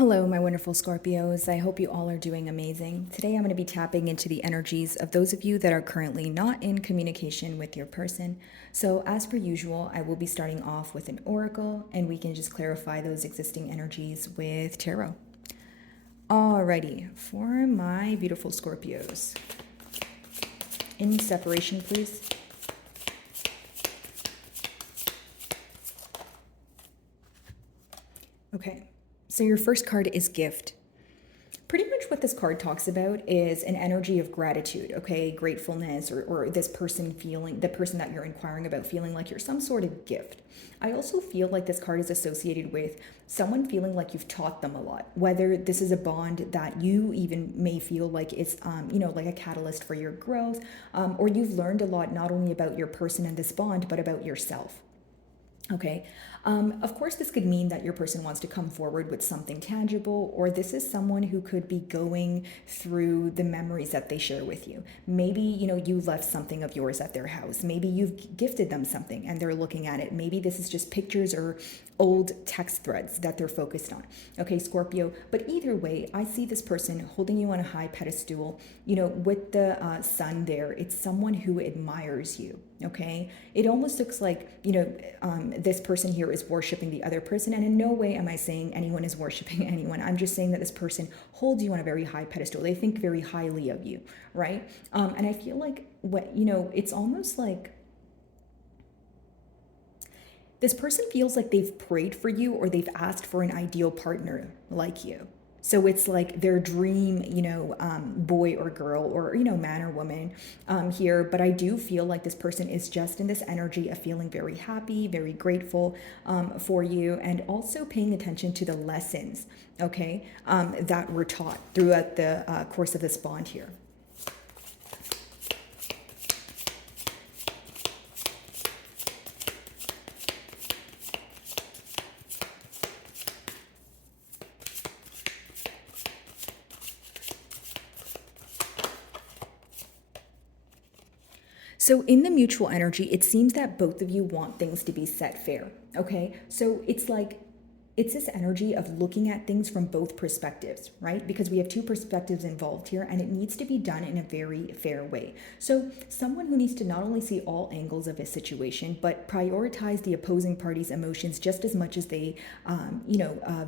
Hello, my wonderful Scorpios. I hope you all are doing amazing. Today, I'm going to be tapping into the energies of those of you that are currently not in communication with your person. So, as per usual, I will be starting off with an oracle, and we can just clarify those existing energies with tarot. Alrighty, for my beautiful Scorpios, in separation, please. Okay, so your first card is gift. Pretty much what this card talks about is an energy of gratitude, okay? Gratefulness, or this person feeling, the person that you're inquiring about feeling like you're some sort of gift. I also feel like this card is associated with someone feeling like you've taught them a lot, whether this is a bond that you even may feel like it's, like a catalyst for your growth, or you've learned a lot not only about your person and this bond, but about yourself. Okay. Of course, this could mean that your person wants to come forward with something tangible, or this is someone who could be going through the memories that they share with you. Maybe, you left something of yours at their house. Maybe you've gifted them something and they're looking at it. Maybe this is just pictures or old text threads that they're focused on. Okay, Scorpio. But either way, I see this person holding you on a high pedestal, with the sun there. It's someone who admires you. Okay. It almost looks like, this person here is worshiping the other person. And in no way am I saying anyone is worshiping anyone. I'm just saying that this person holds you on a very high pedestal. They think very highly of you. Right. And I feel like it's almost like this person feels like they've prayed for you or they've asked for an ideal partner like you. So it's like their dream, boy or girl or, man or woman here. But I do feel like this person is just in this energy of feeling very happy, very grateful for you, and also paying attention to the lessons, okay, that were taught throughout the course of this bond here. So in the mutual energy, it seems that both of you want things to be set fair. Okay. So it's this energy of looking at things from both perspectives, right? Because we have two perspectives involved here and it needs to be done in a very fair way. So someone who needs to not only see all angles of a situation, but prioritize the opposing party's emotions just as much as they,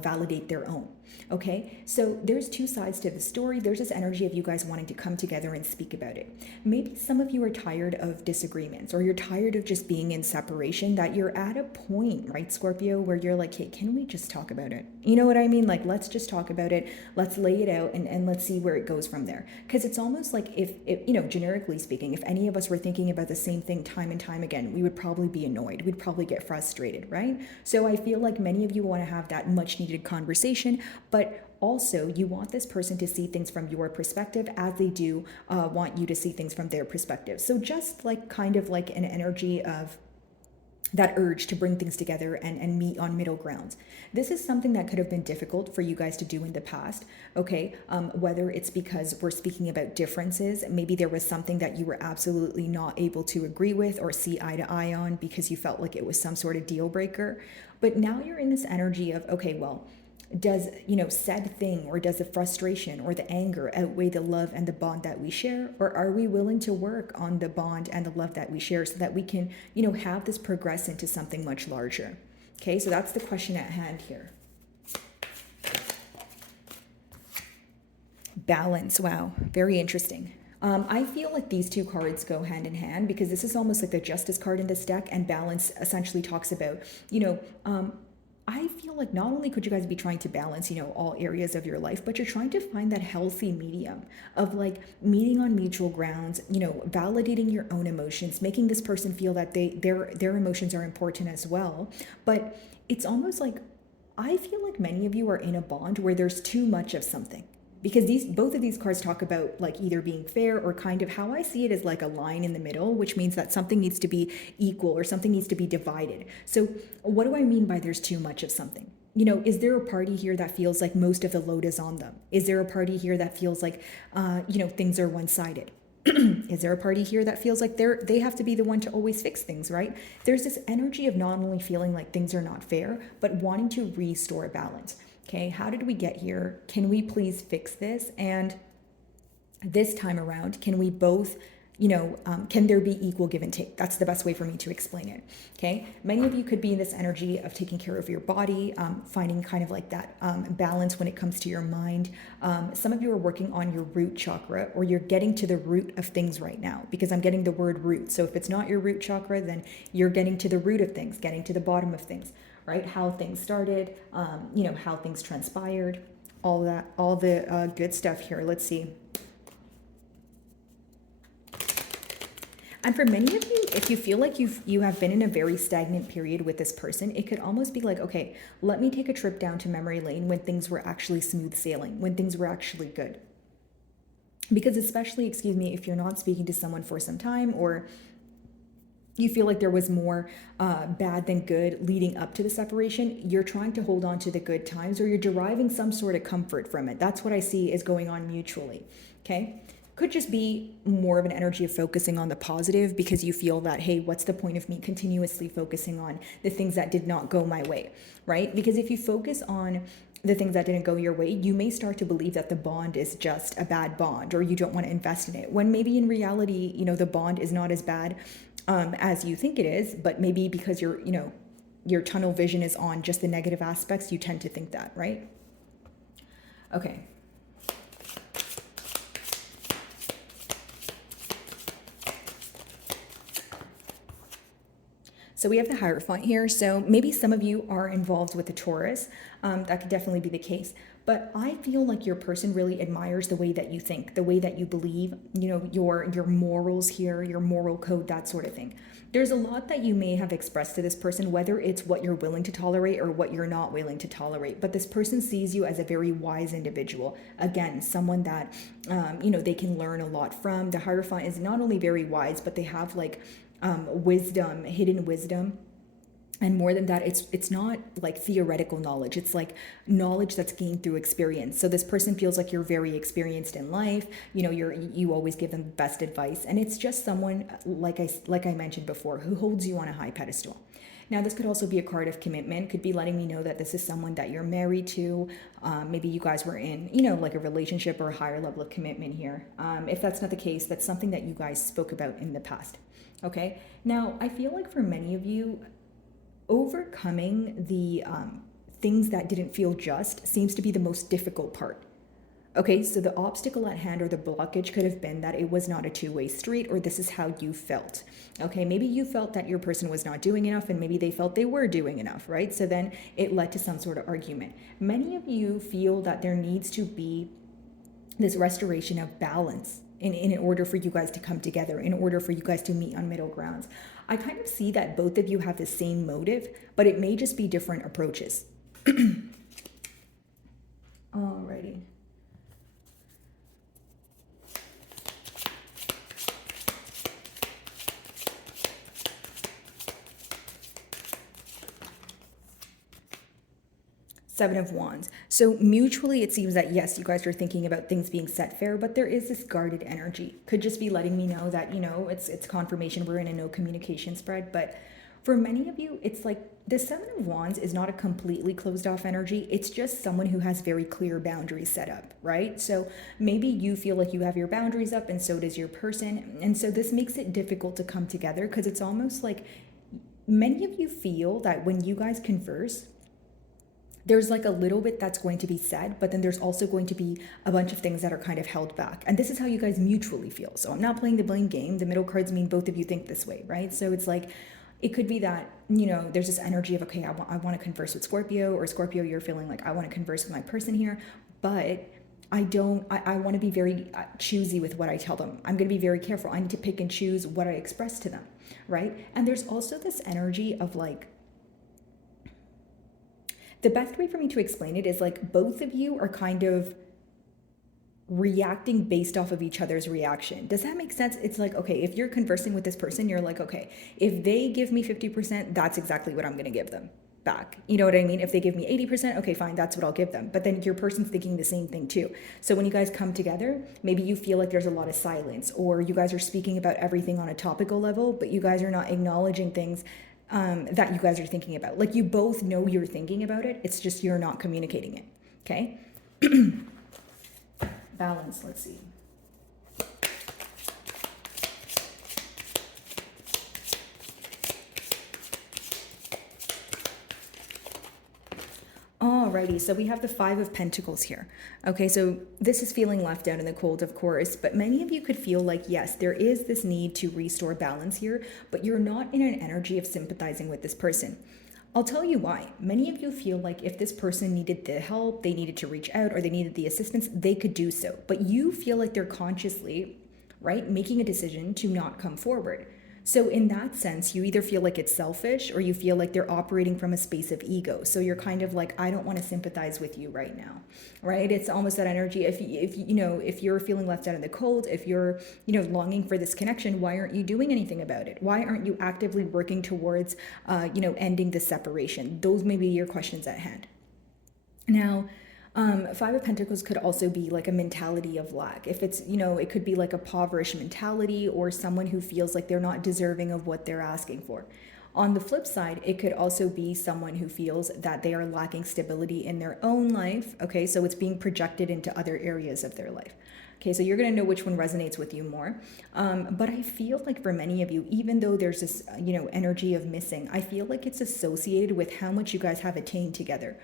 validate their own. Okay, so there's two sides to the story. There's this energy of you guys wanting to come together and speak about it. Maybe some of you are tired of disagreements or you're tired of just being in separation, that you're at a point, right, Scorpio, where you're like, hey, can we just talk about it? You know what I mean? Like, let's just talk about it. Let's lay it out and let's see where it goes from there. Because it's almost like if, generically speaking, if any of us were thinking about the same thing time and time again, we would probably be annoyed. We'd probably get frustrated, right? So I feel like many of you want to have that much needed conversation, but also you want this person to see things from your perspective as they do want you to see things from their perspective. So just like kind of like an energy of that urge to bring things together and meet on middle grounds. This is something that could have been difficult for you guys to do in the past, okay? Whether it's because we're speaking about differences, maybe there was something that you were absolutely not able to agree with or see eye to eye on because you felt like it was some sort of deal breaker. But now you're in this energy of, okay, well, does said thing or does the frustration or the anger outweigh the love and the bond that we share, or are we willing to work on the bond and the love that we share so that we can have this progress into something much larger? Okay, so that's the question at hand here. Balance. Wow, very interesting. I feel like these two cards go hand in hand because this is almost like the justice card in this deck, and balance essentially talks about I feel like not only could you guys be trying to balance, all areas of your life, but you're trying to find that healthy medium of like meeting on mutual grounds, validating your own emotions, making this person feel that their emotions are important as well. But it's almost like I feel like many of you are in a bond where there's too much of something, because both of these cards talk about like either being fair or kind of how I see it as like a line in the middle, which means that something needs to be equal or something needs to be divided. So what do I mean by there's too much of something? Is there a party here that feels like most of the load is on them? Is there a party here that feels like things are one-sided? Is there a party here that feels like they have to be the one to always fix things, right? There's this energy of not only feeling like things are not fair, but wanting to restore balance. Okay, how did we get here? Can we please fix this? And this time around, can we both, can there be equal give and take? That's the best way for me to explain it. Okay, many of you could be in this energy of taking care of your body, finding kind of like that balance when it comes to your mind. Some of you are working on your root chakra, or you're getting to the root of things right now, because I'm getting the word root. So if it's not your root chakra, then you're getting to the root of things, getting to the bottom of things, right? How things started, how things transpired, all that, all the good stuff here. Let's see. And for many of you, if you feel like you have been in a very stagnant period with this person, it could almost be like, okay, let me take a trip down to memory lane when things were actually smooth sailing, when things were actually good. Because especially, if you're not speaking to someone for some time, or you feel like there was more bad than good leading up to the separation, you're trying to hold on to the good times, or you're deriving some sort of comfort from it. That's what I see is going on mutually, okay? Could just be more of an energy of focusing on the positive, because you feel that, hey, what's the point of me continuously focusing on the things that did not go my way, right? Because if you focus on the things that didn't go your way, you may start to believe that the bond is just a bad bond, or you don't want to invest in it, when maybe in reality, the bond is not as bad as you think it is, but maybe because your tunnel vision is on just the negative aspects, you tend to think that, right? Okay. So we have the Hierophant here. So maybe some of you are involved with the Taurus. That could definitely be the case. But I feel like your person really admires the way that you think, the way that you believe, your morals here, your moral code, that sort of thing. There's a lot that you may have expressed to this person, whether it's what you're willing to tolerate or what you're not willing to tolerate. But this person sees you as a very wise individual. Again, someone that, they can learn a lot from. The Hierophant is not only very wise, but they have wisdom, hidden wisdom. And more than that, it's not like theoretical knowledge. It's like knowledge that's gained through experience. So this person feels like you're very experienced in life. You always give them the best advice. And it's just someone, like I mentioned before, who holds you on a high pedestal. Now, this could also be a card of commitment. Could be letting me know that this is someone that you're married to. Maybe you guys were in, like a relationship or a higher level of commitment here. If that's not the case, that's something that you guys spoke about in the past. Okay. Now, I feel like for many of you, overcoming the things that didn't feel just seems to be the most difficult part. Okay, so the obstacle at hand or the blockage could have been that it was not a two-way street, or this is how you felt. Okay, maybe you felt that your person was not doing enough, and maybe they felt they were doing enough, right? So then it led to some sort of argument. Many of you feel that there needs to be this restoration of balance in order for you guys to come together, in order for you guys to meet on middle grounds. I kind of see that both of you have the same motive, but it may just be different approaches. Alrighty. Seven of Wands. So mutually, it seems that yes, you guys are thinking about things being set fair, but there is this guarded energy. Could just be letting me know that, it's confirmation we're in a no communication spread. But for many of you, it's like the Seven of Wands is not a completely closed off energy. It's just someone who has very clear boundaries set up, right? So maybe you feel like you have your boundaries up, and so does your person. And so this makes it difficult to come together, because it's almost like many of you feel that when you guys converse, there's like a little bit that's going to be said, but then there's also going to be a bunch of things that are kind of held back. And this is how you guys mutually feel. So I'm not playing the blame game. The middle cards mean both of you think this way, right? So it's like, it could be that, there's this energy of, okay, I want to converse with Scorpio, or Scorpio, you're feeling like I want to converse with my person here, but I want to be very choosy with what I tell them. I'm going to be very careful. I need to pick and choose what I express to them, right? And there's also this energy of like, the best way for me to explain it is like both of you are kind of reacting based off of each other's reaction. Does that make sense? It's like, okay, if you're conversing with this person, you're like, okay, if they give me 50%, that's exactly what I'm going to give them back. You know what I mean? If they give me 80%, okay, fine, that's what I'll give them. But then your person's thinking the same thing too. So when you guys come together, maybe you feel like there's a lot of silence, or you guys are speaking about everything on a topical level, but you guys are not acknowledging things that you guys are thinking about. Like you both know you're thinking about it. It's just you're not communicating it. Okay. Balance. Let's see. Alrighty, so we have the Five of Pentacles here. Okay, so this is feeling left out in the cold, of course, but many of you could feel like, yes, there is this need to restore balance here, but you're not in an energy of sympathizing with this person. I'll tell you why. Many of you feel like if this person needed the help, they needed to reach out, or they needed the assistance, they could do so. But you feel like they're consciously, right, making a decision to not come forward. So in that sense, you either feel like it's selfish or you feel like they're operating from a space of ego. So you're kind of like, I don't want to sympathize with you right now, right? It's almost that energy. If you're feeling left out in the cold, if you're, longing for this connection, why aren't you doing anything about it? Why aren't you actively working towards, ending the separation? Those may be your questions at hand. Now, Five of Pentacles could also be like a mentality of lack. If it's, it could be like a impoverished mentality or someone who feels like they're not deserving of what they're asking for. On the flip side, it could also be someone who feels that they are lacking stability in their own life. Okay, so it's being projected into other areas of their life. Okay, so you're going to know which one resonates with you more. But I feel like for many of you, even though there's this, energy of missing, I feel like it's associated with how much you guys have attained together.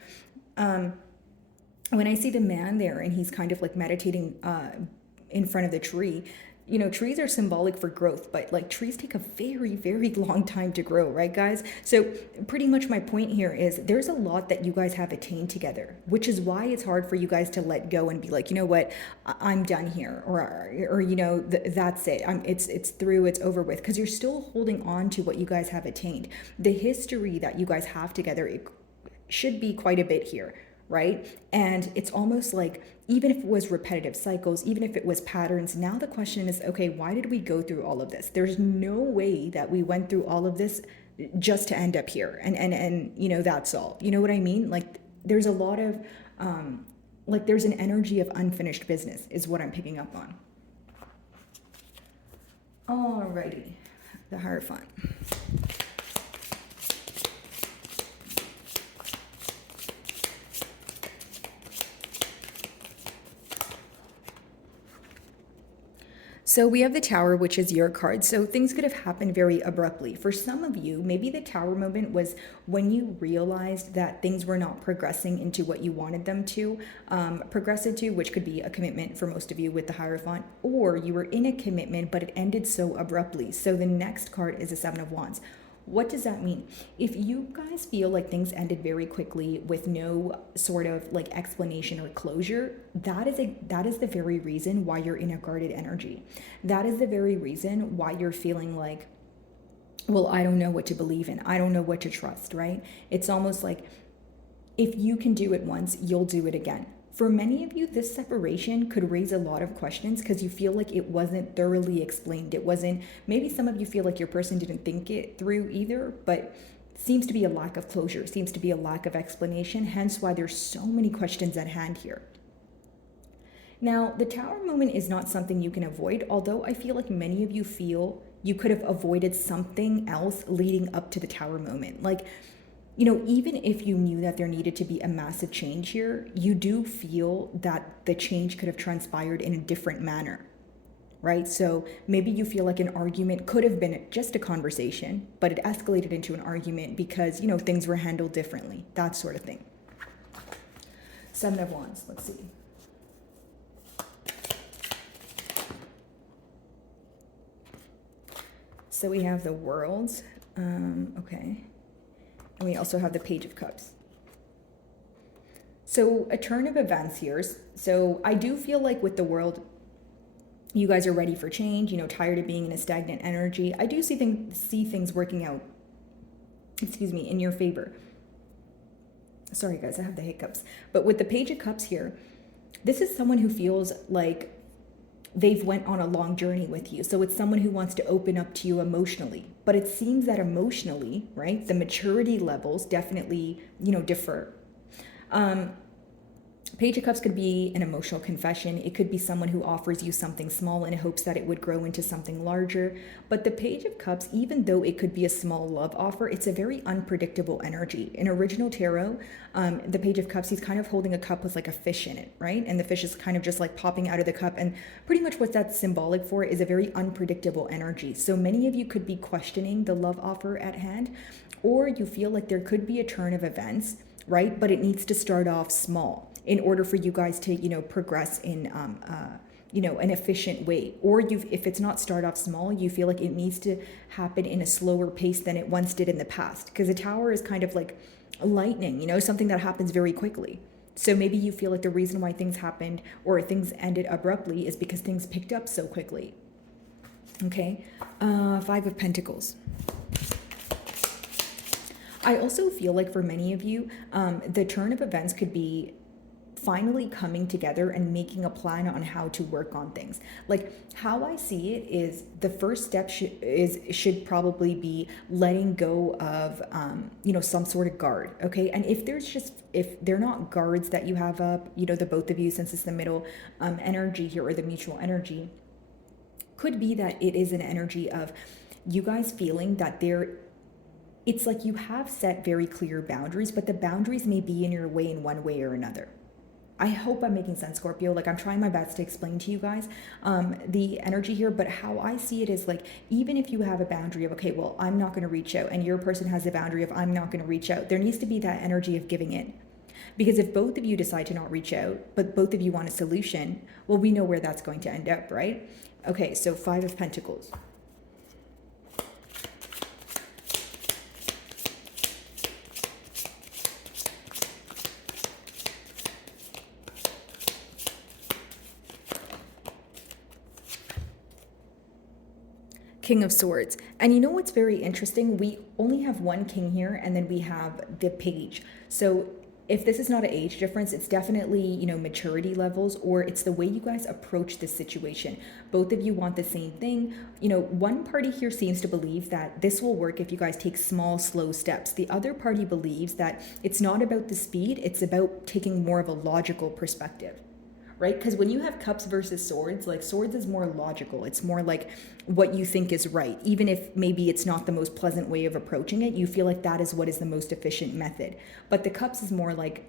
When I see the man there and he's kind of like meditating in front of the tree, trees are symbolic for growth, but like trees take a very, very long time to grow, right, guys? So pretty much my point here is there's a lot that you guys have attained together, which is why it's hard for you guys to let go and be like, you know what, I'm done here, or that's it. It's through, it's over with, because you're still holding on to what you guys have attained. The history that you guys have together, it should be quite a bit here. Right? And it's almost like, even if it was repetitive cycles, even if it was patterns, now the question is, okay, why did we go through all of this? There's no way that we went through all of this just to end up here. And that's all. You know what I mean? Like there's a lot of, there's an energy of unfinished business is what I'm picking up on. Alrighty. The Hierophant. So we have the Tower, which is your card. So things could have happened very abruptly. For some of you, maybe the Tower moment was when you realized that things were not progressing into what you wanted them to progress into, which could be a commitment for most of you with the Hierophant, or you were in a commitment, but it ended so abruptly. So the next card is the Seven of Wands. What does that mean? If you guys feel like things ended very quickly with no sort of like explanation or closure, that is the very reason why you're in a guarded energy. That is the very reason why you're feeling like, well, I don't know what to believe in. I don't know what to trust, right? It's almost like if you can do it once, you'll do it again. For many of you, this separation could raise a lot of questions because you feel like it wasn't thoroughly explained. It wasn't, maybe some of you feel like your person didn't think it through either, but seems to be a lack of closure, seems to be a lack of explanation, hence why there's so many questions at hand here. Now, the Tower moment is not something you can avoid, although I feel like many of you feel you could have avoided something else leading up to the Tower moment. Like, even if you knew that there needed to be a massive change here, you do feel that the change could have transpired in a different manner, right? So maybe you feel like an argument could have been just a conversation, but it escalated into an argument because, things were handled differently, that sort of thing. Seven of Wands, let's see. So we have the World, okay. And we also have the Page of Cups. So a turn of events here. So I do feel like with the World, you guys are ready for change, tired of being in a stagnant energy. I do see things working out, in your favor. Sorry guys, I have the hiccups. But with the Page of Cups here, this is someone who feels like they've went on a long journey with you. So it's someone who wants to open up to you emotionally. But it seems that emotionally, right, the maturity levels definitely, differ. Page of Cups could be an emotional confession. It could be someone who offers you something small in hopes that it would grow into something larger. But the Page of Cups, even though it could be a small love offer, it's a very unpredictable energy. In original tarot, the Page of Cups, he's kind of holding a cup with like a fish in it, right? And the fish is kind of just like popping out of the cup. And pretty much what that's symbolic for is a very unpredictable energy. So many of you could be questioning the love offer at hand, or you feel like there could be a turn of events, right? But it needs to start off small in order for you guys to, progress in, an efficient way. Or if it's not start off small, you feel like it needs to happen in a slower pace than it once did in the past. Because a tower is kind of like lightning, something that happens very quickly. So maybe you feel like the reason why things happened or things ended abruptly is because things picked up so quickly. Okay, Five of Pentacles. I also feel like for many of you, the turn of events could be finally coming together and making a plan on how to work on things. Like how I see it is the first step should probably be letting go of some sort of guard. Okay, and if they're not guards that you have up, the both of you, since it's the middle energy here, or the mutual energy, could be that it is an energy of you guys feeling that it's like you have set very clear boundaries, but the boundaries may be in your way in one way or another. I hope I'm making sense, Scorpio. Like I'm trying my best to explain to you guys the energy here, but how I see it is like, even if you have a boundary of, okay, well, I'm not going to reach out, and your person has a boundary of, I'm not going to reach out, there needs to be that energy of giving in. Because if both of you decide to not reach out, but both of you want a solution, well, we know where that's going to end up, right? Okay, so Five of Pentacles. King of Swords. And you know what's very interesting? We only have one king here, and then we have the page. So if this is not an age difference, it's definitely, maturity levels, or it's the way you guys approach this situation. Both of you want the same thing. One party here seems to believe that this will work if you guys take small, slow steps. The other party believes that it's not about the speed, it's about taking more of a logical perspective. Right? Because when you have cups versus swords, like swords is more logical. It's more like what you think is right. Even if maybe it's not the most pleasant way of approaching it, you feel like that is what is the most efficient method. But the cups is more like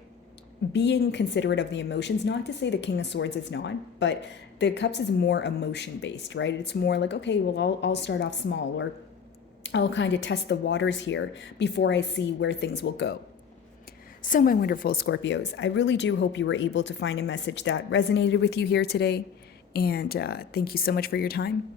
being considerate of the emotions. Not to say the King of Swords is not, but the cups is more emotion based, right? It's more like, okay, well, I'll start off small, or I'll kind of test the waters here before I see where things will go. So my wonderful Scorpios, I really do hope you were able to find a message that resonated with you here today. And thank you so much for your time.